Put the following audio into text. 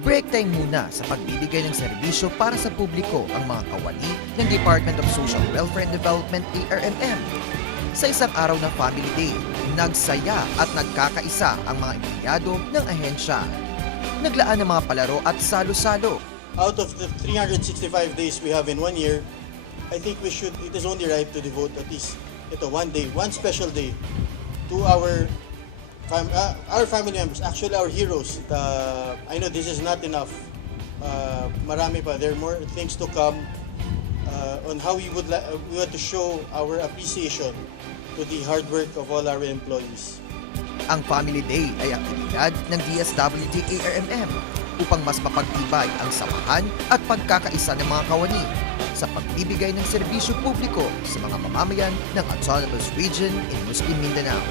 Break time muna sa pagbibigay ng serbisyo para sa publiko ang mga kawani ng Department of Social Welfare and Development ARMM. Sa isang araw ng Family Day, nagsaya at nagkakaisa ang mga empleyado ng ahensya. Naglaan ng mga palaro at salo-salo. Out of the 365 days we have in 1 year, I think it is only right to devote at least one day, one special day to our family members, actually our heroes. I know this is not enough. Marami pa. There are more things to come on how we want to show our appreciation to the hard work of all our employees. Ang Family Day ay aktibidad ng DSWD ARMM upang mas mapagtibay ang samahan at pagkakaisa ng mga kawani sa pagbibigay ng serbisyo publiko sa mga mamamayan ng Autonomous Region in Muslim Mindanao.